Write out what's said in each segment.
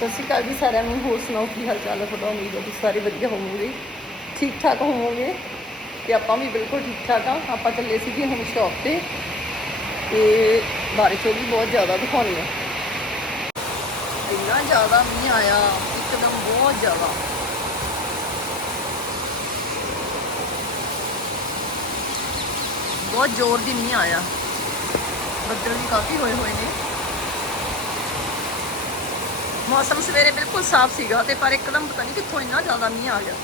ਸਤਿ ਸ਼੍ਰੀ ਅਕਾਲ ਜੀ ਸਾਰਿਆਂ ਨੂੰ, ਹੋਰ ਸੁਣਾਓ ਕੀ ਹਾਲ ਚਾਲ ਹੈ ਤੁਹਾਡਾ ਉਮੀਦ ਹੈ ਤੁਸੀਂ ਸਾਰੇ ਵਧੀਆ ਹੋਵੋਗੇ। ਠੀਕ ਠਾਕ ਹੋਵੋਗੇ? ਤੇ ਆਪਾਂ ਵੀ ਬਿਲਕੁਲ ਠੀਕ ਠਾਕ ਆ। ਆਪਾਂ ਚੱਲੇ ਸੀਗੇ ਹੁਣ ਸ਼ੌਪ ਤੇ। ਤੇ ਬਾਰਿਸ਼ ਹੋ ਗਈ, ਬਹੁਤ ਜ਼ਿਆਦਾ ਦਿਖਾਉਣੀ ਆ। ਇੰਨਾ ਜ਼ਿਆਦਾ ਮੀਂਹ ਆਇਆ, ਇੱਕਦਮ ਬਹੁਤ ਜ਼ਿਆਦਾ। ਬਹੁਤ ਜ਼ੋਰ ਦੀ ਮੀਂਹ ਆਇਆ। ਬੱਦਲ ਵੀ ਕਾਫੀ ਹੋਏ ਹੋਏ ਨੇ। ਮੌਸਮ ਸਵੇਰੇ ਬਿਲਕੁਲ ਸਾਫ਼ ਸੀਗਾ ਤੇ ਪਰ ਇੱਕਦਮ ਪਤਾ ਨਹੀਂ ਕਿੱਥੋਂ ਇੰਨਾ ਜ਼ਿਆਦਾ ਮੀਂਹ ਆ ਗਿਆ।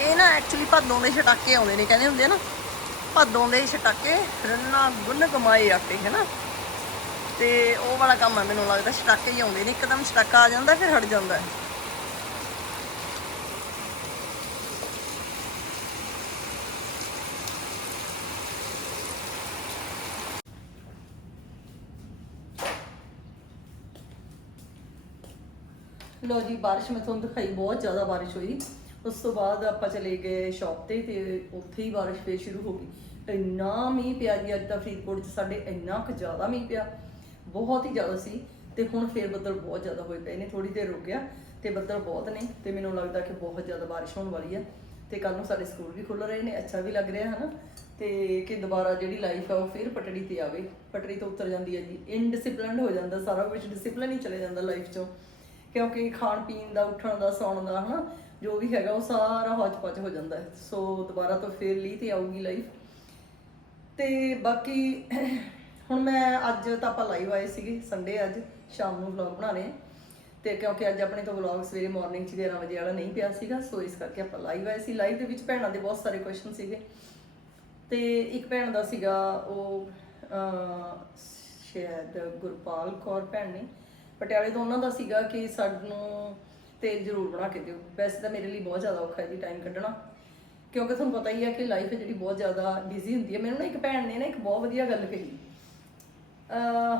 ਇਹ ਨਾ ਐਕਚੁਅਲੀ ਭਾਦੋਂ ਦੇ ਛਟਾਕੇ ਆਉਂਦੇ ਨੇ, ਕਹਿੰਦੇ ਹੁੰਦੇ ਨਾ, ਭਾਦੋਂ ਦੇ ਛਟਾਕੇ ਰੰਨਾ ਗੁੰਨ ਕਮਾਏ ਆਟੇ, ਹੈਨਾ? ਤੇ ਉਹ ਵਾਲਾ ਕੰਮ ਆ ਮੈਨੂੰ ਲੱਗਦਾ, ਛਟਾਕੇ ਹੀ ਆਉਂਦੇ ਨੇ, ਇੱਕਦਮ ਛਟਾਕਾ ਆ ਜਾਂਦਾ, ਫਿਰ ਹਟ ਜਾਂਦਾ। ਹੈ ਲੋ ਜੀ, ਬਾਰਿਸ਼ ਮੈਂ ਤੁਹਾਨੂੰ ਦਿਖਾਈ, ਬਹੁਤ ਜ਼ਿਆਦਾ ਬਾਰਿਸ਼ ਹੋਈ। ਉਸ ਤੋਂ ਬਾਅਦ ਆਪਾਂ ਚਲੇ ਗਏ ਸ਼ਾਪ ਤੇ ਤੇ ਉੱਥੇ ਹੀ ਬਾਰਿਸ਼ ਫੇਰ ਸ਼ੁਰੂ ਹੋ ਗਈ। ਇੰਨਾ ਮੀਂਹ ਪਿਆ ਜੀ ਅੱਜ ਤਾਂ ਫਰੀਦਕੋਟ 'ਚ, ਸਾਡੇ ਇੰਨਾ ਕੁ ਜ਼ਿਆਦਾ ਮੀਂਹ ਪਿਆ। ਬਹੁਤ ਹੀ ਜ਼ਿਆਦਾ ਸੀ ਤੇ ਹੁਣ ਫੇਰ ਬੱਦਲ ਬਹੁਤ ਜ਼ਿਆਦਾ ਹੋਏ ਪਏ ਨੇ ਥੋੜੀ ਦੇਰ ਰੁਕ ਗਿਆ ਤੇ ਬੱਦਲ ਬਹੁਤ ਨੇ ਤੇ ਮੈਨੂੰ ਲੱਗਦਾ ਕਿ ਬਹੁਤ ਜ਼ਿਆਦਾ ਬਾਰਿਸ਼ ਹੋਣ ਵਾਲੀ ਹੈ ਤੇ ਕੱਲ ਨੂੰ ਸਾਡੇ ਸਕੂਲ ਵੀ ਖੁੱਲ ਰਹੇ ਨੇ, ਅੱਛਾ ਵੀ ਲੱਗ ਰਿਹਾ ਹੈ ਤੇ ਕਿ ਦੁਬਾਰਾ ਜਿਹੜੀ ਲਾਈਫ ਹੈ ਉਹ ਫਿਰ ਪਟੜੀ ਤੇ ਆਵੇ। ਪਟੜੀ ਤੋਂ ਉਤਰ ਜਾਂਦੀ ਹੈ ਜੀ। ਇਨਡਿਸਪਲਿਨਡ ਹੋ ਜਾਂਦਾ, ਸਾਰਾ ਕੁਝ ਡਿਸਪਲਿਨ ਹੀ ਚਲੇ ਜਾਂਦਾ ਲਾਈਫ 'ਚੋਂ। ਕਿਉਂਕਿ ਖਾਣ ਪੀਣ ਦਾ, ਉੱਠਣ ਦਾ, ਸੌਣ ਦਾ, ਹਨਾ, ਜੋ ਵੀ ਹੈਗਾ, ਉਹ ਸਾਰਾ ਹੌਚ-ਪੌਚ ਹੋ ਜਾਂਦਾ ਹੈ। ਸੋ ਦੁਬਾਰਾ ਤੋਂ ਫੇਰ ਲਈ ਤੇ ਆਊਗੀ ਲਾਈਫ ਤੇ ਬਾਕੀ ਹੁਣ ਮੈਂ ਅੱਜ ਤਾਂ ਆਪਾਂ ਲਾਈਵ ਆਏ ਸੀਗੇ ਸੰਡੇ ਅੱਜ, ਸ਼ਾਮ ਨੂੰ ਵਲੌਗ ਬਣਾ ਰਹੇ ਹਾਂ। ਤੇ ਕਿਉਂਕਿ ਅੱਜ ਆਪਣੇ ਤੋਂ ਵਲੌਗ ਸਵੇਰੇ ਮਾਰਨਿੰਗ 'ਚ 11 ਵਜੇ ਵਾਲਾ ਨਹੀਂ ਪਿਆ ਸੀਗਾ, ਸੋ ਇਸ ਕਰਕੇ ਆਪਾਂ ਲਾਈਵ ਆਏ ਸੀ। ਲਾਈਵ ਦੇ ਵਿੱਚ ਭੈਣਾਂ ਦੇ ਬਹੁਤ ਸਾਰੇ ਕੁਐਸਚਨ ਸੀਗੇ। ਤੇ ਇੱਕ ਭੈਣ ਦਾ ਸੀਗਾ, ਉਹ ਸ਼ਾਇਦ ਗੁਰਪਾਲ ਕੌਰ ਭੈਣ ਨੇ। ਪਟਿਆਲੇ ਤੋਂ ਉਹਨਾਂ ਦਾ ਸੀਗਾ ਕਿ ਸਾਨੂੰ ਤੇਲ ਜ਼ਰੂਰ ਬਣਾ ਕੇ ਦਿਓ। ਵੈਸੇ ਤਾਂ ਮੇਰੇ ਲਈ ਬਹੁਤ ਜ਼ਿਆਦਾ ਔਖਾ ਹੈ ਜੀ ਟਾਈਮ ਕੱਢਣਾ। ਕਿਉਂਕਿ ਤੁਹਾਨੂੰ ਪਤਾ ਹੀ ਹੈ ਕਿ ਲਾਈਫ ਜਿਹੜੀ ਬਹੁਤ ਜ਼ਿਆਦਾ ਬਿਜ਼ੀ ਹੁੰਦੀ ਹੈ। ਮੈਨੂੰ ਨਾ ਇੱਕ ਭੈਣ ਨੇ ਨਾ ਇੱਕ ਬਹੁਤ ਵਧੀਆ ਗੱਲ ਕਹੀ।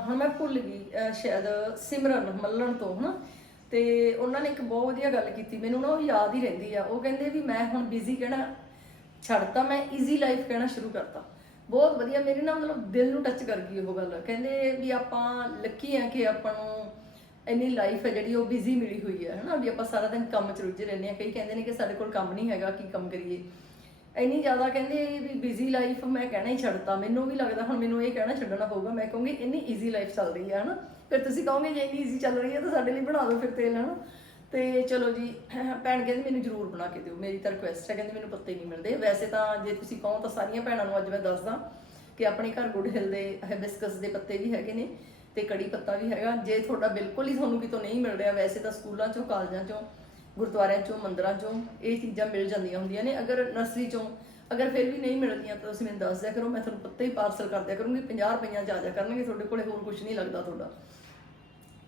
ਹੁਣ ਮੈਂ ਭੁੱਲ ਗਈ ਸ਼ਾਇਦ ਸਿਮਰਨ, ਮੱਲਣ ਤੋਂ, ਹਨਾ? ਤੇ ਉਹਨਾਂ ਨੇ ਇੱਕ ਬਹੁਤ ਵਧੀਆ ਗੱਲ ਕੀਤੀ। ਮੈਨੂੰ ਨਾ ਉਹ ਯਾਦ ਹੀ ਰਹਿੰਦੀ ਆ। ਉਹ ਕਹਿੰਦੇ ਵੀ ਮੈਂ ਹੁਣ ਬਿਜ਼ੀ ਕਹਿਣਾ ਛੱਡਤਾ, ਮੈਂ ਈਜ਼ੀ ਲਾਈਫ ਕਹਿਣਾ ਸ਼ੁਰੂ ਕਰਤਾ। ਬਹੁਤ ਵਧੀਆ। ਮੇਰੇ ਨਾਲ ਮਤਲਬ ਦਿਲ ਨੂੰ ਟੱਚ ਕਰ ਗਈ ਉਹ ਗੱਲ। ਕਹਿੰਦੇ ਵੀ ਆਪਾਂ ਲੱਕੀ ਆ ਕਿ ਆਪਾਂ ਨੂੰ ਇੰਨੀ ਲਾਈਫ ਹੈ ਜਿਹੜੀ ਉਹ ਬਿਜ਼ੀ ਮਿਲੀ ਹੋਈ ਹੈ, ਹਨਾ? ਵੀ ਆਪਾਂ ਸਾਰਾ ਦਿਨ ਕੰਮ 'ਚ ਰੁੱਝੇ ਰਹਿੰਦੇ ਆ ਕਈ ਕਹਿੰਦੇ ਨੇ ਕਿ ਸਾਡੇ ਕੋਲ ਕੰਮ ਨਹੀਂ ਹੈਗਾ, ਕੀ ਕੰਮ ਕਰੀਏ? ਇੰਨੀ ਜ਼ਿਆਦਾ ਕਹਿੰਦੇ ਵੀ ਬਿਜ਼ੀ ਲਾਈਫ ਮੈਂ ਕਹਿਣਾ ਹੀ ਛੱਡਤਾ। ਮੈਨੂੰ ਵੀ ਲੱਗਦਾ ਹੁਣ ਮੈਨੂੰ ਇਹ ਕਹਿਣਾ ਛੱਡਣਾ ਪਊਗਾ। ਮੈਂ ਕਹੂੰਗੀ, ਇੰਨੀ ਈਜ਼ੀ ਲਾਈਫ ਚੱਲ ਰਹੀ ਹੈ, ਹਨਾ? ਫਿਰ ਤੁਸੀਂ ਕਹੋਗੇ, ਜੇ ਇੰਨੀ ਈਜ਼ੀ ਚੱਲ ਰਹੀ ਹੈ ਤਾਂ ਸਾਡੇ ਲਈ ਬਣਾ ਦਿਓ ਫਿਰ ਤੇਲ, ਹਨਾ? ਤੇ ਚਲੋ ਜੀ, ਭੈਣ ਕਹਿੰਦੀ ਮੈਨੂੰ ਜ਼ਰੂਰ ਬਣਾ ਕੇ ਦਿਓ। ਮੇਰੀ ਤਾਂ ਰਿਕੁਐਸਟ ਹੈ, ਕਹਿੰਦੀ ਮੈਨੂੰ ਪੱਤੇ ਨਹੀਂ ਮਿਲਦੇ। ਵੈਸੇ ਤਾਂ ਜੇ ਤੁਸੀਂ ਕਹੋ ਤਾਂ ਸਾਰੀਆਂ ਭੈਣਾਂ ਨੂੰ ਅੱਜ ਮੈਂ ਦੱਸਦਾ ਕਿ ਆਪਣੇ ਘਰ ਗੁੱਡ ਹਿਲ ਦੇ ਹੈਬਿਸਕਸ ਦੇ ਪੱਤੇ ਵੀ ਹੈਗੇ ਨੇ। ਤੇ ਕੜੀ ਪੱਤਾ ਵੀ ਹੈਗਾ। ਜੇ ਤੁਹਾਡਾ ਬਿਲਕੁਲ ਹੀ ਤੁਹਾਨੂੰ ਕਿਤੋਂ ਨਹੀਂ ਮਿਲ ਰਿਹਾ, ਵੈਸੇ ਤਾਂ ਸਕੂਲਾਂ ਚੋਂ, ਕਾਲਜਾਂ ਚੋਂ, ਗੁਰਦੁਆਰਿਆਂ ਚੋਂ, ਮੰਦਰਾਂ ਚੋਂ ਇਹ ਚੀਜ਼ਾਂ ਮਿਲ ਜਾਂਦੀਆਂ ਹੁੰਦੀਆਂ ਨੇ। ਅਗਰ ਨਰਸਰੀ ਚੋਂ ਅਗਰ ਫਿਰ ਵੀ ਨਹੀਂ ਮਿਲਦੀਆਂ ਤਾਂ ਤੁਸੀਂ ਮੈਨੂੰ ਦੱਸ ਦਿਆ ਕਰੋ। ਮੈਂ ਤੁਹਾਨੂੰ ਪੱਤੇ ਹੀ ਪਾਰਸਲ ਕਰ ਦਿਆ ਕਰੂੰਗੀ। 50 ਰੁਪਈਆ ਚ ਆ ਜਾ ਕਰਨਗੇ। ਤੁਹਾਡੇ ਕੋਲੇ ਹੋਰ ਕੁਝ ਨਹੀਂ ਲੱਗਦਾ ਤੁਹਾਡਾ।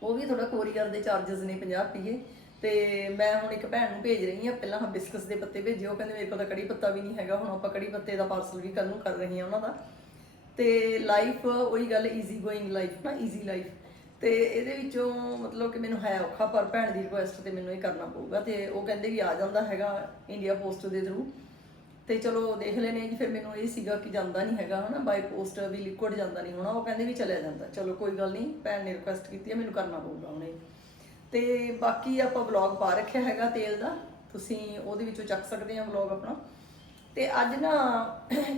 ਉਹ ਵੀ ਤੁਹਾਡਾ ਕੋਰੀਅਰ ਦੇ ਚਾਰजेस ਨੇ 50 ਰੁਪਏ ਤੇ ਮੈਂ ਹੁਣ ਇੱਕ ਭੈਣ ਨੂੰ ਭੇਜ ਰਹੀ ਹਾਂ। ਪਹਿਲਾਂ ਹਬਿਸਕਸ ਦੇ ਪੱਤੇ ਭੇਜੇ ਉਹ ਕਹਿੰਦੇ ਮੇਰੇ ਕੋਲ ਤਾਂ ਕੜੀ ਪੱਤਾ ਵੀ ਨਹੀਂ ਹੈਗਾ। ਹੁਣ ਆਪਾਂ ਕੜੀ ਪੱਤੇ ਦਾ ਪਾਰਸਲ ਵੀ ਕੱਲ ਨੂੰ ਕਰ ਰਹੇ ਹਾਂ ਉਹਨਾਂ ਦਾ। ਤੇ ਲਾਈਫ ਉਹੀ ਗੱਲ ਈਜ਼ੀ ਗੋਇੰਗ ਲਾਈਫ ਨਾ ਈਜ਼ੀ ਲਾਈਫ ਤੇ ਇਹਦੇ ਵਿੱਚੋਂ ਮਤਲਬ ਕਿ ਮੈਨੂੰ ਹੈ ਔਖਾ, ਪਰ ਭੈਣ ਦੀ ਰਿਕੁਐਸਟ ਤੇ ਮੈਨੂੰ ਇਹ ਕਰਨਾ ਪਊਗਾ। ਤੇ ਉਹ ਕਹਿੰਦੇ ਵੀ ਆ ਜਾਂਦਾ ਹੈਗਾ ਇੰਡੀਆ ਪੋਸਟ ਦੇ ਥਰੂ ਤੇ ਚਲੋ ਦੇਖ ਲੈਨੇ ਜੀ, ਫਿਰ ਮੈਨੂੰ ਇਹ ਸੀਗਾ ਕਿ ਜਾਂਦਾ ਨਹੀਂ ਹੈਗਾ, ਹਨਾ ਬਾਈ ਪੋਸਟ ਵੀ ਲਿਕੁਇਡ ਜਾਂਦਾ ਨਹੀਂ ਹੋਣਾ। ਉਹ ਕਹਿੰਦੇ ਵੀ ਚਲਿਆ ਜਾਂਦਾ। ਚਲੋ ਕੋਈ ਗੱਲ ਨਹੀਂ, ਭੈਣ ਨੇ ਰਿਕੁਐਸਟ ਕੀਤੀ ਹੈ ਮੈਨੂੰ ਕਰਨਾ ਪਊਗਾ ਉਹਨੇ ਤੇ ਬਾਕੀ ਆਪਾਂ ਵਲੌਗ ਪਾ ਰੱਖਿਆ ਹੈਗਾ ਤੇਲ ਦਾ। ਤੁਸੀਂ ਉਹਦੇ ਵਿੱਚੋਂ ਚੱਕ ਸਕਦੇ ਆ ਵਲੌਗ ਆਪਣਾ। ਤੇ ਅੱਜ ਨਾ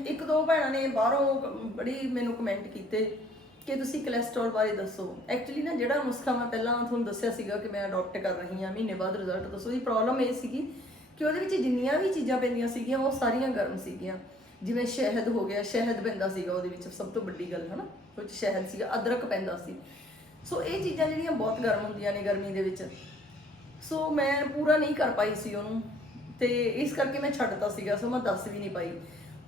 ਇੱਕ ਦੋ ਭੈਣਾਂ ਨੇ ਬਾਹਰੋਂ ਬੜੀ ਮੈਨੂੰ ਕਮੈਂਟ ਕੀਤੇ ਕਿ ਤੁਸੀਂ ਕੋਲੇਸਟ੍ਰੋਲ ਬਾਰੇ ਦੱਸੋ। ਐਕਚੁਅਲੀ ਨਾ ਜਿਹੜਾ ਨੁਸਖਾ ਮੈਂ ਪਹਿਲਾਂ ਤੁਹਾਨੂੰ ਦੱਸਿਆ ਸੀਗਾ ਕਿ ਮੈਂ ਅਡਾਪਟ ਕਰ ਰਹੀ ਹਾਂ, ਮਹੀਨੇ ਬਾਅਦ ਰਿਜ਼ਲਟ ਦੱਸੋ ਦੀ ਪ੍ਰੋਬਲਮ ਇਹ ਸੀਗੀ ਕਿ ਉਹਦੇ ਵਿੱਚ ਜਿੰਨੀਆਂ ਵੀ ਚੀਜ਼ਾਂ ਪੈਂਦੀਆਂ ਸੀਗੀਆਂ, ਉਹ ਸਾਰੀਆਂ ਗਰਮ ਸੀਗੀਆਂ। ਜਿਵੇਂ ਸ਼ਹਿਦ ਹੋ ਗਿਆ, ਸ਼ਹਿਦ ਪੈਂਦਾ ਸੀਗਾ ਉਹਦੇ ਵਿੱਚ, ਸਭ ਤੋਂ ਵੱਡੀ ਗੱਲ, ਹਨਾ? ਉਹ 'ਚ ਸ਼ਹਿਦ ਸੀਗਾ, ਅਦਰਕ ਪੈਂਦਾ ਸੀ। ਸੋ ਇਹ ਚੀਜ਼ਾਂ ਜਿਹੜੀਆਂ ਬਹੁਤ ਗਰਮ ਹੁੰਦੀਆਂ ਨੇ ਗਰਮੀ ਦੇ ਵਿੱਚ। ਸੋ ਮੈਂ ਪੂਰਾ ਨਹੀਂ ਕਰ ਪਾਈ ਸੀ ਉਹਨੂੰ। ਤੇ ਇਸ ਕਰਕੇ ਮੈਂ ਛੱਡਤਾ ਸੀਗਾ, ਸੋ ਮੈਂ ਦੱਸ ਵੀ ਨਹੀਂ ਪਾਈ।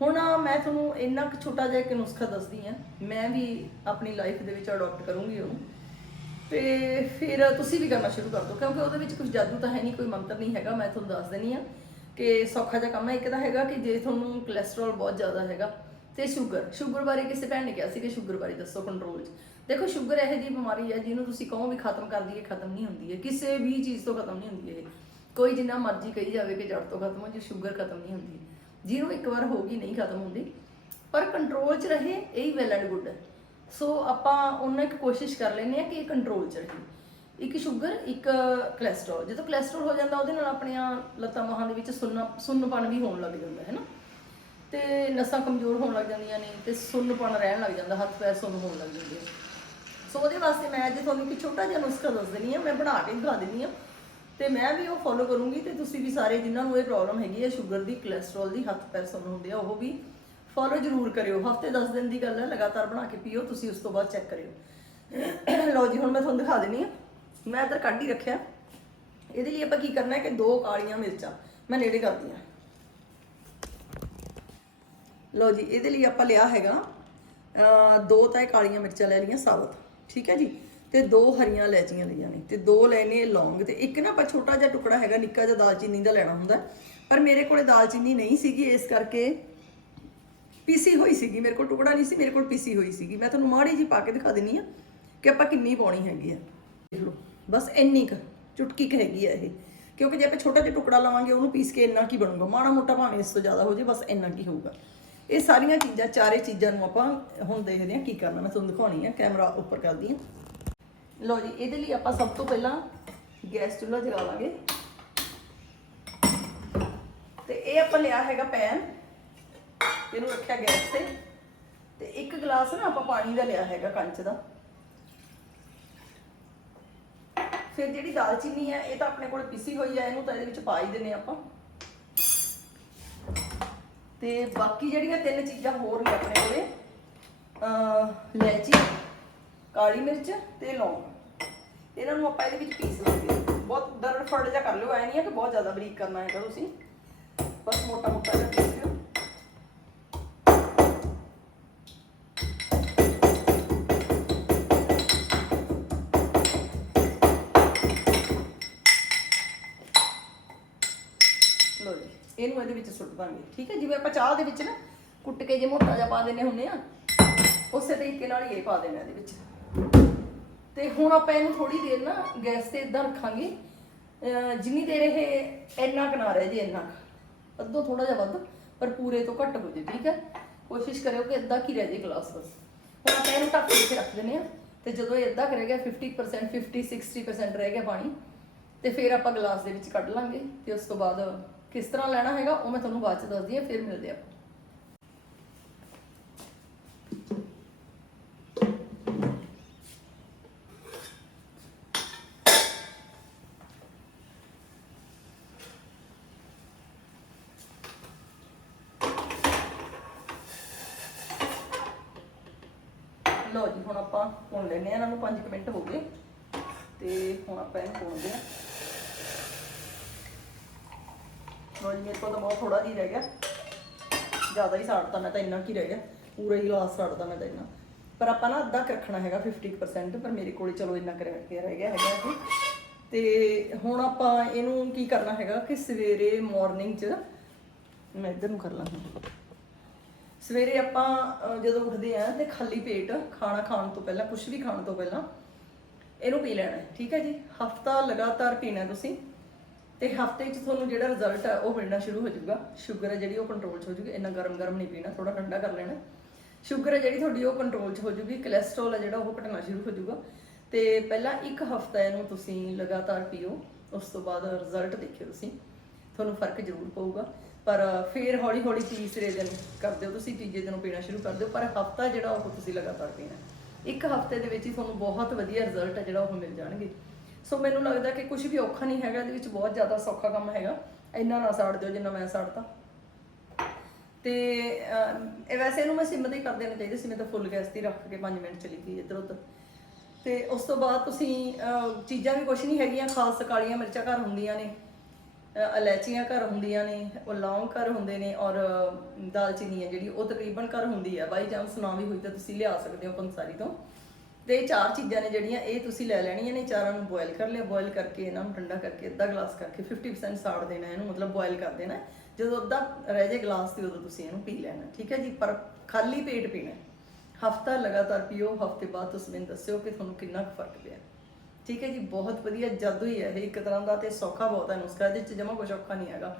ਹੁਣ ਮੈਂ ਤੁਹਾਨੂੰ ਇੰਨਾ ਕੁ ਛੋਟਾ ਜਿਹਾ ਇੱਕ ਨੁਸਖਾ ਦੱਸਦੀ ਆ ਮੈਂ ਵੀ ਆਪਣੀ ਲਾਈਫ ਦੇ ਵਿੱਚ ਅਡਾਪਟ ਕਰੂੰਗੀ ਉਹਨੂੰ। ਤੇ ਫਿਰ ਤੁਸੀਂ ਵੀ ਕਰਨਾ ਸ਼ੁਰੂ ਕਰ ਦਿਓ, ਕਿਉਂਕਿ ਉਹਦੇ ਵਿੱਚ ਕੁਝ ਜਾਦੂ ਤਾਂ ਹੈ ਨਹੀਂ, ਕੋਈ ਮੰਤਰ ਨਹੀਂ ਹੈਗਾ, ਮੈਂ ਤੁਹਾਨੂੰ ਦੱਸ ਦੇਣੀ ਆ ਕਿ ਸੌਖਾ ਜਿਹਾ ਕੰਮ ਹੈ। ਇੱਕ ਤਾਂ ਹੈਗਾ ਕਿ ਜੇ ਤੁਹਾਨੂੰ ਕੋਲੇਸਟ੍ਰੋਲ ਬਹੁਤ ਜ਼ਿਆਦਾ ਹੈਗਾ ਤੇ ਸ਼ੂਗਰ ਸ਼ੂਗਰ ਬਾਰੇ ਕਿਸੇ ਭੈਣ ਨੇ ਕਿਹਾ ਸੀ ਕਿ ਸ਼ੂਗਰ ਬਾਰੇ ਦੱਸੋ ਕੰਟਰੋਲ 'ਚ। ਦੇਖੋ ਸ਼ੂਗਰ ਇਹੋ ਜਿਹੀ ਬਿਮਾਰੀ ਹੈ ਜਿਹਨੂੰ ਤੁਸੀਂ ਕਹੋ ਵੀ ਖਤਮ ਕਰ ਦਈਏ, ਖਤਮ ਨਹੀਂ ਹੁੰਦੀ ਹੈ ਕਿਸੇ ਵੀ ਚੀਜ਼ ਤੋਂ ਖਤਮ ਨਹੀਂ ਹੁੰਦੀ ਇਹ। ਕੋਈ ਜਿੰਨਾ ਮਰਜ਼ੀ ਕਹੀ ਜਾਵੇ ਕਿ ਜੜ ਤੋਂ ਖਤਮ ਹੋ, ਜੇ ਸ਼ੂਗਰ ਖਤਮ ਨਹੀਂ ਹੁੰਦੀ। ਜਿਹਨੂੰ ਇੱਕ ਵਾਰ ਹੋ ਗਈ, ਨਹੀਂ ਖਤਮ ਹੁੰਦੀ। ਪਰ ਕੰਟਰੋਲ 'ਚ ਰਹੇ, ਇਹ ਹੀ ਵੈਲ ਐਂਡ ਗੁੱਡ ਹੈ। ਸੋ ਆਪਾਂ ਉਹਨਾਂ ਇੱਕ ਕੋਸ਼ਿਸ਼ ਕਰ ਲੈਂਦੇ ਆ ਕਿ ਇਹ ਕੰਟਰੋਲ 'ਚ ਰਹੇ। ਇੱਕ ਸ਼ੂਗਰ ਇੱਕ ਕੋਲੇਸਟ੍ਰੋਲ ਜਦੋਂ ਕੋਲੇਸਟ੍ਰੋਲ ਹੋ ਜਾਂਦਾ, ਉਹਦੇ ਨਾਲ ਆਪਣੀਆਂ ਲੱਤਾਂ ਬਾਹਾਂ ਦੇ ਵਿੱਚ ਸੁੰਨ ਸੁੰਨਪਨ ਵੀ ਹੋਣ ਲੱਗ ਜਾਂਦਾ, ਹੈ ਨਾ? ਤੇ ਨਸਾਂ ਕਮਜ਼ੋਰ ਹੋਣ ਲੱਗ ਜਾਂਦੀਆਂ ਨੇ, ਤੇ ਸੁੰਨਪਨ ਰਹਿਣ ਲੱਗ ਜਾਂਦਾ, ਹੱਥ ਪੈਰ ਸੁੰਨ ਹੋਣ ਲੱਗ ਜਾਂਦੇ ਆ। ਸੋ ਉਹਦੇ ਵਾਸਤੇ ਮੈਂ ਅੱਜ ਤੁਹਾਨੂੰ ਇੱਕ ਛੋਟਾ ਜਿਹਾ ਨੁਸਖਾ ਦੱਸ ਦਿੰਦੀ ਆ ਮੈਂ ਬਣਾ ਕੇ ਦਿਖਾ ਦਿੰਦੀ ਆ ਤੇ ਮੈਂ ਵੀ ਉਹ ਫੋਲੋ ਕਰੂੰਗੀ ਤੇ ਤੁਸੀਂ ਵੀ ਸਾਰੇ ਜਿਨ੍ਹਾਂ ਨੂੰ ਇਹ ਪ੍ਰੋਬਲਮ ਹੈਗੀ ਹੈ ਸ਼ੂਗਰ ਦੀ ਕੋਲੇਸਟ੍ਰੋਲ ਦੀ, ਹੱਥ ਪੈਰ ਸੁੰਨ ਹੁੰਦੇ ਆ, ਉਹ ਵੀ ਫੋਲੋ ਜ਼ਰੂਰ ਕਰਿਓ। ਹਫ਼ਤੇ 10 ਦਿਨ ਦੀ ਗੱਲ ਹੈ, ਲਗਾਤਾਰ ਬਣਾ ਕੇ ਪੀਓ, ਤੁਸੀਂ ਉਸ ਤੋਂ ਬਾਅਦ ਚੈੱਕ ਕਰਿਓ। ਲਓ ਜੀ, ਹੁਣ ਮੈਂ ਤੁਹਾਨੂੰ ਦਿਖਾ ਦਿੰਦੀ ਆ ਮੈਂ ਇੱਧਰ ਕੱਢ ਹੀ ਰੱਖਿਆ। ਇਹਦੇ ਲਈ ਆਪਾਂ ਕੀ ਕਰਨਾ ਹੈ ਕਿ ਦੋ ਕਾਲੀਆਂ ਮਿਰਚਾਂ ਮੈਂ ਨੇੜੇ ਕਰਦੀ ਆ ਲਓ ਜੀ, ਇਹਦੇ ਲਈ ਆਪਾਂ ਲਿਆ ਹੈਗਾ ਦੋ ਤਾਂ ਇਹ ਕਾਲੀਆਂ ਮਿਰਚਾਂ ਲੈ ਲਈਆਂ, ਸਾਬਤ। ਠੀਕ ਹੈ ਜੀ? ਤੇ ਦੋ ਹਰੀਆਂ ਇਲਾਇਚੀਆਂ ਲਈਆਂ ਨੇ ਤੇ ਦੋ ਲੈਣੇ ਲੌਂਗ ਤੇ ਇੱਕ ਨਾ ਆਪਾਂ ਛੋਟਾ ਜਿਹਾ ਟੁਕੜਾ ਹੈਗਾ, ਨਿੱਕਾ ਜਿਹਾ ਦਾਲਚੀਨੀ ਦਾ ਲੈਣਾ ਹੁੰਦਾ। ਪਰ ਮੇਰੇ ਕੋਲੇ ਦਾਲਚੀਨੀ ਨਹੀਂ ਸੀਗੀ, ਇਸ ਕਰਕੇ ਪੀਸੀ ਹੋਈ ਸੀਗੀ। ਮੇਰੇ ਕੋਲ ਟੁਕੜਾ ਨਹੀਂ ਸੀ, ਮੇਰੇ ਕੋਲ ਪੀਸੀ ਹੋਈ ਸੀਗੀ। ਮੈਂ ਤੁਹਾਨੂੰ ਮਾੜੀ ਜੀ ਪਾ ਕੇ ਦਿਖਾ ਦਿੰਨੀ ਆ ਕਿ ਆਪਾਂ ਕਿੰਨੀ ਪਾਉਣੀ ਹੈਗੀ ਆ। ਦੇਖ ਲਓ, ਬਸ ਇੰਨੀ ਕੁ ਚੁਟਕੀ ਕੁ ਹੈਗੀ ਆ ਇਹ। ਕਿਉਂਕਿ ਜੇ ਆਪਾਂ ਛੋਟਾ ਜਿਹਾ ਟੁਕੜਾ ਲਵਾਂਗੇ, ਉਹਨੂੰ ਪੀਸ ਕੇ ਇੰਨਾ ਕੀ ਬਣੂਗਾ? ਮਾੜਾ ਮੋਟਾ ਭਾਵੇਂ ਇਸ ਤੋਂ ਜ਼ਿਆਦਾ ਹੋ ਜੇ, ਬਸ ਇੰਨਾ ਕੀ ਹੋਊਗਾ। ਇਹ ਸਾਰੀਆਂ ਚੀਜ਼ਾਂ, ਚਾਰੇ ਚੀਜ਼ਾਂ ਨੂੰ ਆਪਾਂ ਹੁਣ ਦੇਖਦੇ ਹਾਂ ਕੀ ਕਰਨਾ। ਮੈਂ ਤੁਹਾਨੂੰ ਦਿਖਾਉਣੀ ਆ, ਕੈਮਰਾ ਉੱਪਰ ਕਰਦੀ ਹਾਂ। ਲਓ ਜੀ, ਇਹਦੇ ਲਈ ਆਪਾਂ ਸਭ ਤੋਂ ਪਹਿਲਾਂ ਗੈਸ ਚੁੱਲ੍ਹਾ ਜਗਾਵਾਂਗੇ ਤੇ ਇਹ ਆਪਾਂ ਲਿਆ ਹੈਗਾ ਪੈਨ, ਇਹਨੂੰ ਰੱਖਿਆ ਗੈਸ ਤੇ। ਤੇ ਇੱਕ ਗਲਾਸ ਨਾ ਆਪਾਂ ਪਾਣੀ ਦਾ ਲਿਆ ਹੈਗਾ ਕੰਚ ਦਾ। ਫਿਰ ਜਿਹੜੀ ਦਾਲਚੀਨੀ ਹੈ, ਇਹ ਤਾਂ ਆਪਣੇ ਕੋਲ ਪਿਸੀ ਹੋਈ ਹੈ, ਇਹਨੂੰ ਤਾਂ ਇਹਦੇ ਵਿੱਚ ਪਾ ਹੀ ਦਿੰਨੇ ਆਪਾਂ। ਤੇ ਬਾਕੀ ਜਿਹੜੀਆਂ ਤਿੰਨ ਚੀਜ਼ਾਂ ਹੋਰ ਨੇ ਆਪਣੇ ਕੋਲੇ ਅ ਲੈਚੀ ਕਾਲੀ ਮਿਰਚ ਤੇ ਲੌਂਗ। ਇਹਨਾਂ ਨੂੰ ਆਪਾਂ ਇਹਦੇ ਵਿੱਚ ਪੀਸ ਲਾਂਗੇ। ਬਹੁਤ ਦਰੜ ਫੜ ਜਾ ਕਰ ਲਿਓ, ਐ ਨਹੀਂ ਹੈ ਕਿ ਬਹੁਤ ਜ਼ਿਆਦਾ ਬਰੀਕ ਕਰਨਾ ਹੈਗਾ ਤੁਸੀਂ। ਬਸ ਮੋਟਾ ਮੋਟਾ ਜਿਹਾ ਪੀਸ ਲਿਓ। ਲੋ ਜੀ, ਇਹਨੂੰ ਇਹਦੇ ਵਿੱਚ ਸੁੱਟ ਦਾਂਗੇ। ਠੀਕ ਹੈ, ਜਿਵੇਂ ਆਪਾਂ ਚਾਹ ਦੇ ਵਿੱਚ ਨਾ ਕੁੱਟ ਕੇ ਜੇ ਮੋਟਾ ਜਿਹਾ ਪਾ ਦਿੰਨੇ ਹੁੰਨੇ ਆ, ਉਸੇ ਤਰੀਕੇ ਨਾਲ ਹੀ ਇਹ ਪਾ ਦੇਣਾ ਇਹਦੇ ਵਿੱਚ। ਤੇ ਹੁਣ ਆਪਾਂ ਇਹਨੂੰ ਥੋੜੀ ਦੇਰ ਨਾ ਗੈਸ ਤੇ ਇਦਾਂ ਰੱਖਾਂਗੇ। ਅਹ ਜਿੰਨੀ ਦੇਰ ਇਹ ਇੰਨਾ ਕੁ ਨਾ ਰਹਿ ਜੇ, ਇੰਨਾ ਕੁ। ਅੱਧੋ ਥੋੜਾ ਜਿਹਾ ਵੱਧ, ਪਰ ਪੂਰੇ ਤੋਂ ਘੱਟ ਹੋ ਜੇ, ਠੀਕ ਹੈ? ਕੋਸ਼ਿਸ਼ ਕਰਿਓ ਕਿ ਇਦਾਂ ਕੀ ਰਹਿ ਜੇ ਗਲਾਸ ਬਸ ਹੁਣ ਆਪਾਂ ਇਹਨੂੰ ਢੱਕ ਕੇ ਰੱਖ ਦਿੰਦੇ ਆ ਤੇ ਜਦੋਂ ਇਹ ਇਦਾਂ ਕਰੇਗਾ 50% 50 60% ਰਹਿ ਗਿਆ ਪਾਣੀ, ਤੇ ਫਿਰ ਆਪਾਂ ਗਲਾਸ ਦੇ ਵਿੱਚ ਕੱਢ ਲਾਂਗੇ। ਤੇ ਉਸ ਤੋਂ ਬਾਅਦ ਕਿਸ ਤਰ੍ਹਾਂ ਲੈਣਾ ਹੈਗਾ, ਉਹ ਮੈਂ ਤੁਹਾਨੂੰ ਬਾਅਦ ਚ ਦੱਸਦੀ ਹਾਂ, ਫਿਰ ਮਿਲਦੇ ਆਪਾਂ। ਲਓ ਜੀ, ਹੁਣ ਆਪਾਂ ਭੁੰਨ ਲੈਨੇ ਆ ਇਹਨਾਂ ਨੂੰ 5 ਮਿੰਟ ਹੋ ਗਏ। ਤੇ ਹੁਣ ਆਪਾਂ ਇਹਨੂੰ ਭੁੰਨਦੇ ਆ ਲਓ ਜੀ, ਮੇਰੇ ਕੋਲ ਤਾਂ ਬਹੁਤ ਥੋੜਾ ਜਿਹਾ ਰਹਿ ਗਿਆ। ਜ਼ਿਆਦਾ ਹੀ ਸਾੜਤਾ ਮੈਂ ਤਾਂ ਇੰਨਾ ਕੀ ਰਹਿ ਗਿਆ। ਪੂਰਾ ਹੀ ਗਲਾਸ ਸਾੜਤਾ ਮੈਂ ਤਾਂ ਇੰਨਾ। ਪਰ ਆਪਾਂ ਨਾ ਅੱਧਾ ਕੁ ਰੱਖਣਾ ਹੈਗਾ 50% ਪਰ ਮੇਰੇ ਕੋਲੇ ਚਲੋ ਇੰਨਾ ਕਰ ਰਹਿ ਗਿਆ ਹੈਗਾ ਇਹ। ਤੇ ਹੁਣ ਆਪਾਂ ਇਹਨੂੰ ਕੀ ਕਰਨਾ ਹੈਗਾ ਕਿ ਸਵੇਰੇ ਮਾਰਨਿੰਗ 'ਚ ਮੈਂ ਇੱਧਰ ਨੂੰ ਕਰ ਲਾਂਗੀ। ਸਵੇਰੇ ਆਪਾਂ ਅਹ, ਜਦੋਂ ਉੱਠਦੇ ਆ ਤੇ ਖਾਲੀ ਪੇਟ ਖਾਣਾ ਖਾਣ ਤੋਂ ਪਹਿਲਾਂ ਕੁਝ ਵੀ ਖਾਣ ਤੋਂ ਪਹਿਲਾਂ ਇਹਨੂੰ ਪੀ ਲੈਣਾ ਹੈ ਠੀਕ ਹੈ ਜੀ? ਹਫਤਾ ਲਗਾਤਾਰ ਪੀਣਾ ਤੁਸੀਂ ਤੇ ਹਫ਼ਤੇ 'ਚ ਤੁਹਾਨੂੰ ਜਿਹੜਾ ਰਿਜ਼ਲਟ ਹੈ ਉਹ ਮਿਲਣਾ ਸ਼ੁਰੂ ਹੋ ਜਾਊਗਾ। ਸ਼ੂਗਰ ਹੈ ਜਿਹੜੀ ਉਹ ਕੰਟਰੋਲ 'ਚ ਹੋ ਜਾਊਗੀ। ਇੰਨਾ ਗਰਮ ਗਰਮ ਨਹੀਂ ਪੀਣਾ ਥੋੜਾ ਠੰਡਾ ਕਰ ਲੈਣਾ। ਸ਼ੂਗਰ ਹੈ ਜਿਹੜੀ ਤੁਹਾਡੀ ਉਹ ਕੰਟਰੋਲ 'ਚ ਹੋ ਜਾਊਗੀ। ਕੋਲੇਸਟ੍ਰੋਲ ਹੈ ਜਿਹੜਾ ਉਹ ਘਟਣਾ ਸ਼ੁਰੂ ਹੋ ਜਾਊਗਾ। ਤੇ ਪਹਿਲਾਂ ਇੱਕ ਹਫਤਾ ਇਹਨੂੰ ਤੁਸੀਂ ਲਗਾਤਾਰ ਪੀਓ ਉਸ ਤੋਂ ਬਾਅਦ ਰਿਜ਼ਲਟ ਦੇਖਿਓ ਤੁਸੀਂ। ਤੁਹਾਨੂੰ ਫ਼ਰਕ ਜ਼ਰੂਰ ਪਊਗਾ। ਪਰ ਫਿਰ ਹੌਲੀ ਹੌਲੀ ਤੀਸਰੇ ਦਿਨ ਕਰ ਦਿਓ ਤੁਸੀਂ ਤੀਜੇ ਦਿਨੋਂ ਪੀਣਾ ਸ਼ੁਰੂ ਕਰ ਦਿਓ ਪਰ ਹਫਤਾ ਜਿਹੜਾ ਉਹ ਤੁਸੀਂ ਲਗਾਤਾਰ ਪੀਣਾ। ਇੱਕ ਹਫ਼ਤੇ ਦੇ ਵਿੱਚ ਹੀ ਤੁਹਾਨੂੰ ਬਹੁਤ ਵਧੀਆ ਰਿਜ਼ਲਟ ਹੈ ਜਿਹੜਾ ਉਹ ਮਿਲ ਜਾਣਗੇ। ਸੋ ਮੈਨੂੰ ਲੱਗਦਾ ਕਿ ਕੁਝ ਵੀ ਔਖਾ ਨਹੀਂ ਹੈਗਾ ਇਹਦੇ ਵਿੱਚ ਬਹੁਤ ਜ਼ਿਆਦਾ ਸੌਖਾ ਕੰਮ ਹੈਗਾ। ਇੰਨਾ ਨਾ ਸਾੜ ਦਿਓ ਜਿੰਨਾ ਮੈਂ ਸਾੜਤਾ। ਤੇ ਅਹ, ਇਹ ਵੈਸੇ ਇਹਨੂੰ ਮੈਂ ਸਿਮ ਤੇ ਹੀ ਕਰ ਦੇਣਾ ਚਾਹੀਦਾ ਸੀ ਮੈਂ ਤਾਂ ਫੁੱਲ ਗੈਸ ਤੇ ਰੱਖ ਕੇ 5 ਮਿੰਟ ਚਲੀ ਗਈ ਇੱਧਰ ਉੱਧਰ। ਤੇ ਉਸ ਤੋਂ ਬਾਅਦ ਤੁਸੀਂ ਚੀਜ਼ਾਂ ਵੀ ਕੁਝ ਨਹੀਂ ਹੈਗੀਆਂ ਖਾਸ ਕਾਲੀਆਂ ਮਿਰਚਾਂ ਘਰ ਹੁੰਦੀਆਂ ਨੇ। ਇਲਾਇਚੀਆਂ ਘਰ ਹੁੰਦੀਆਂ ਨੇ, ਉਹ ਲੌਂਗ ਘਰ ਹੁੰਦੇ ਨੇ ਔਰ ਦਾਲਚੀਨੀ ਹੈ ਜਿਹੜੀ, ਉਹ ਤਕਰੀਬਨ ਘਰ ਹੁੰਦੀ ਹੈ। ਬਾਈ ਚਾਂਸ ਨਾ ਵੀ ਹੋਈ ਤਾਂ ਤੁਸੀਂ ਲਿਆ ਸਕਦੇ ਹੋ ਪੰਸਾਰੀ ਤੋਂ। ਤੇ ਇਹ ਚਾਰ ਚੀਜ਼ਾਂ ਨੇ ਜਿਹੜੀਆਂ, ਇਹ ਤੁਸੀਂ ਲੈ ਲੈਣੀਆਂ ਨੇ, ਚਾਰਾਂ ਨੂੰ ਬੋਇਲ ਕਰ ਲਿਆ। ਬੋਇਲ ਕਰਕੇ ਇਹਨਾਂ ਨੂੰ ਠੰਡਾ ਕਰਕੇ, ਅੱਧਾ ਗਲਾਸ ਕਰਕੇ 50% ਸਾੜ ਦੇਣਾ, ਇਹਨੂੰ ਮਤਲਬ ਬੋਇਲ ਕਰ ਦੇਣਾ। ਜਦੋਂ ਅੱਧਾ ਰਹਿ ਜੇ ਗਲਾਸ ਤੇ, ਉਦੋਂ ਤੁਸੀਂ ਇਹਨੂੰ ਪੀ ਲੈਣਾ, ਠੀਕ ਹੈ ਜੀ? ਪਰ ਖਾਲੀ ਪੇਟ ਪੀਣਾ ਹਫਤਾ ਲਗਾਤਾਰ ਪੀਓ, ਹਫ਼ਤੇ ਬਾਅਦ ਤੁਸੀਂ ਮੈਨੂੰ ਦੱਸਿਓ ਕਿ ਤੁਹਾਨੂੰ ਕਿੰਨਾ ਕੁ ਫ਼ਰਕ ਪਿਆ। ਠੀਕ ਹੈ ਜੀ, ਬਹੁਤ ਵਧੀਆ, ਜਾਦੂ ਹੀ ਹੈ ਇਹ ਇੱਕ ਤਰ੍ਹਾਂ ਦਾ ਤੇ ਸੌਖਾ ਬਹੁਤ ਹੈ ਨੁਸਖਾ, ਇਹਦੇ ਚ ਜਮਾ ਕੁਝ ਔਖਾ ਨਹੀਂ ਹੈਗਾ।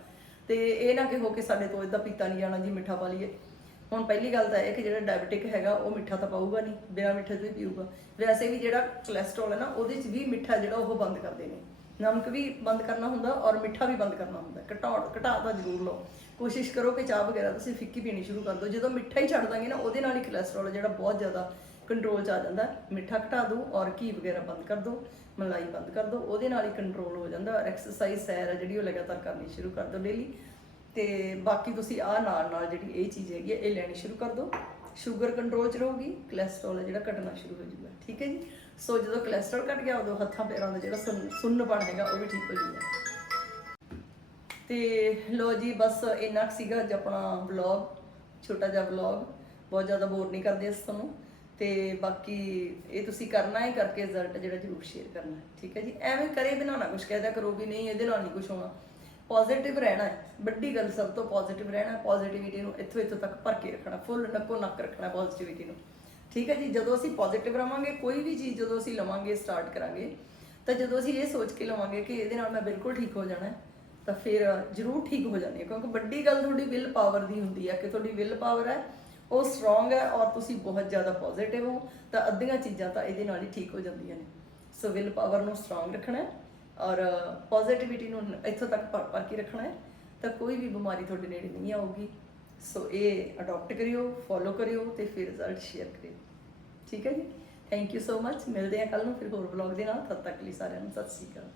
ਤੇ ਇਹ ਨਾ ਕਿਹੋ ਕਿ ਸਾਡੇ ਤੋਂ ਇਦਾਂ ਪੀਤਾ ਨਹੀਂ ਜਾਣਾ ਜੀ, ਮਿੱਠਾ ਪਾ ਲਈਏ। ਹੁਣ ਪਹਿਲੀ ਗੱਲ ਤਾਂ ਇਹ ਕਿ ਜਿਹੜਾ ਡਾਇਬੀਟਿਕ ਹੈਗਾ, ਉਹ ਮਿੱਠਾ ਤਾਂ ਪਾਊਗਾ ਨਹੀਂ, ਬਿਨਾਂ ਮਿੱਠੇ ਤੋਂ ਹੀ ਪੀਊਗਾ। ਵੈਸੇ ਵੀ ਜਿਹੜਾ ਕੋਲੇਸਟ੍ਰੋਲ ਹੈ ਨਾ, ਉਹਦੇ 'ਚ ਵੀ ਮਿੱਠਾ ਜਿਹੜਾ, ਉਹ ਬੰਦ ਕਰਦੇ ਨੇ। ਨਮਕ ਵੀ ਬੰਦ ਕਰਨਾ ਹੁੰਦਾ ਔਰ ਮਿੱਠਾ ਵੀ ਬੰਦ ਕਰਨਾ ਹੁੰਦਾ। ਘਟਾਉ ਘਟਾ ਤਾਂ ਜ਼ਰੂਰ ਲਓ। ਕੋਸ਼ਿਸ਼ ਕਰੋ ਕਿ ਚਾਹ ਵਗੈਰਾ ਤੁਸੀਂ ਫਿੱਕੀ ਪੀਣੀ ਸ਼ੁਰੂ ਕਰ ਦਿਓ। ਜਦੋਂ ਮਿੱਠਾ ਹੀ ਛੱਡ ਦਾਂਗੇ ਨਾ, ਉਹਦੇ ਨਾਲ ਹੀ ਕੋਲੇਸਟ੍ਰੋਲ ਜਿਹੜਾ ਬਹੁਤ ਜ਼ਿਆਦਾ ਕੰਟਰੋਲ 'ਚ ਆ ਜਾਂਦਾ। ਮਿੱਠਾ ਘਟਾ ਦਿਓ ਔਰ ਘੀ ਵਗੈਰਾ ਬੰਦ ਕਰ ਦਿਓ ਮਲਾਈ ਬੰਦ ਕਰ ਦਿਓ ਉਹਦੇ ਨਾਲ ਹੀ ਕੰਟਰੋਲ ਹੋ ਜਾਂਦਾ। ਔਰ ਐਕਸਰਸਾਈਜ਼ ਸੈਰ ਹੈ ਜਿਹੜੀ ਉਹ ਲਗਾਤਾਰ ਕਰਨੀ ਸ਼ੁਰੂ ਕਰ ਦਿਓ ਡੇਲੀ ਤੇ ਬਾਕੀ ਤੁਸੀਂ ਆਹ ਨਾਲ ਨਾਲ ਜਿਹੜੀ ਇਹ ਚੀਜ਼ ਹੈਗੀ ਹੈ ਇਹ ਲੈਣੀ ਸ਼ੁਰੂ ਕਰ ਦਿਓ ਸ਼ੂਗਰ ਕੰਟਰੋਲ 'ਚ ਰਹੂਗੀ ਕੋਲੇਸਟ੍ਰੋਲ ਹੈ ਜਿਹੜਾ ਘਟਣਾ ਸ਼ੁਰੂ ਹੋ ਜਾਊਗਾ। ਠੀਕ ਹੈ ਜੀ? ਸੋ ਜਦੋਂ ਕੋਲੇਸਟ੍ਰੋਲ ਘਟ ਗਿਆ, ਉਦੋਂ ਹੱਥਾਂ ਪੈਰਾਂ ਦਾ ਜਿਹੜਾ ਸੁੰਨ- ਸੁੰਨਪਣ ਹੈਗਾ, ਉਹ ਵੀ ਠੀਕ ਹੋ ਜਾਊਗਾ। ਤੇ ਲੋ ਜੀ, ਬਸ ਇੰਨਾ ਕੁ ਸੀਗਾ ਅੱਜ ਆਪਣਾ ਵਲੌਗ ਛੋਟਾ ਜਿਹਾ ਵਲੌਗ ਬਹੁਤ ਜ਼ਿਆਦਾ ਬੋਰ ਨਹੀਂ ਕਰਦੇ ਇਸ ਤੁਹਾਨੂੰ ਤੇ ਬਾਕੀ ਇਹ ਤੁਸੀਂ ਕਰਨਾ ਹੈ ਕਰਕੇ ਰਿਜ਼ਲਟ ਜਿਹੜਾ ਜ਼ਰੂਰ ਸ਼ੇਅਰ ਕਰਨਾ, ਠੀਕ ਹੈ ਜੀ? ਐਵੇਂ ਕਰੇ ਬਿਨਾਂ ਨਾ ਕੁਝ ਕਹਿਦਾ ਕਰੋ ਵੀ ਨਹੀਂ, ਇਹਦੇ ਨਾਲ ਨਹੀਂ ਕੁਝ ਹੋਣਾ। ਪੋਜ਼ਿਟਿਵ ਰਹਿਣਾ ਹੈ, ਵੱਡੀ ਗੱਲ ਸਭ ਤੋਂ ਪੋਜ਼ਿਟਿਵ ਰਹਿਣਾ ਪੋਜ਼ਿਟਿਵਿਟੀ ਨੂੰ ਇੱਥੋਂ ਇੱਥੋਂ ਤੱਕ ਭਰ ਕੇ ਰੱਖਣਾ ਫੁੱਲ ਨੱਕੋ ਨੱਕ ਰੱਖਣਾ ਪੋਜ਼ਿਟਿਵਿਟੀ ਨੂੰ, ਠੀਕ ਹੈ ਜੀ? ਜਦੋਂ ਅਸੀਂ ਪੋਜ਼ਿਟਿਵ ਰਵਾਂਗੇ, ਕੋਈ ਵੀ ਚੀਜ਼ ਜਦੋਂ ਅਸੀਂ ਲਵਾਂਗੇ ਸਟਾਰਟ ਕਰਾਂਗੇ, ਤਾਂ ਜਦੋਂ ਅਸੀਂ ਇਹ ਸੋਚ ਕੇ ਲਵਾਂਗੇ ਕਿ ਇਹਦੇ ਨਾਲ ਮੈਂ ਬਿਲਕੁਲ ਠੀਕ ਹੋ ਜਾਣਾ ਤਾਂ ਫਿਰ ਜ਼ਰੂਰ ਠੀਕ ਹੋ ਜਾਂਦੀ ਹੈ, ਕਿਉਂਕਿ ਵੱਡੀ ਗੱਲ ਤੁਹਾਡੀ ਵਿਲ ਪਾਵਰ ਦੀ ਹੁੰਦੀ ਹੈ, ਕਿ ਤੁਹਾਡੀ ਵਿਲ ਪਾਵਰ ਹੈ ਉਹ ਸਟਰੋਂਗ ਹੈ ਔਰ ਤੁਸੀਂ ਬਹੁਤ ਜ਼ਿਆਦਾ ਪੋਜ਼ਿਟਿਵ ਹੋ, ਤਾਂ ਅੱਧੀਆਂ ਚੀਜ਼ਾਂ ਤਾਂ ਇਹਦੇ ਨਾਲ ਹੀ ਠੀਕ ਹੋ ਜਾਂਦੀਆਂ ਨੇ। ਸੋ ਵਿਲ ਪਾਵਰ ਨੂੰ ਸਟਰੋਂਗ ਰੱਖਣਾ ਹੈ ਔਰ ਪੋਜ਼ਿਟਿਵਿਟੀ ਨੂੰ ਇੱਥੋਂ ਤੱਕ ਭਰ ਭਰ ਕੇ ਰੱਖਣਾ ਹੈ, ਤਾਂ ਕੋਈ ਵੀ ਬਿਮਾਰੀ ਤੁਹਾਡੇ ਨੇੜੇ ਨਹੀਂ ਆਊਗੀ। ਸੋ ਇਹ ਅਡਾਪਟ ਕਰਿਓ ਫੋਲੋ ਕਰਿਓ ਤੇ ਫਿਰ ਰਿਜ਼ਲਟ ਸ਼ੇਅਰ ਕਰਿਓ। ਠੀਕ ਹੈ ਜੀ? ਥੈਂਕ ਯੂ ਸੋ ਮੱਚ ਮਿਲਦੇ ਹਾਂ ਕੱਲ ਨੂੰ ਫਿਰ ਹੋਰ ਵਲੌਗ ਦੇ ਨਾਲ। ਤਦ ਤੱਕ ਲਈ ਸਾਰਿਆਂ ਨੂੰ ਸਤਿ ਸ਼੍ਰੀ ਅਕਾਲ।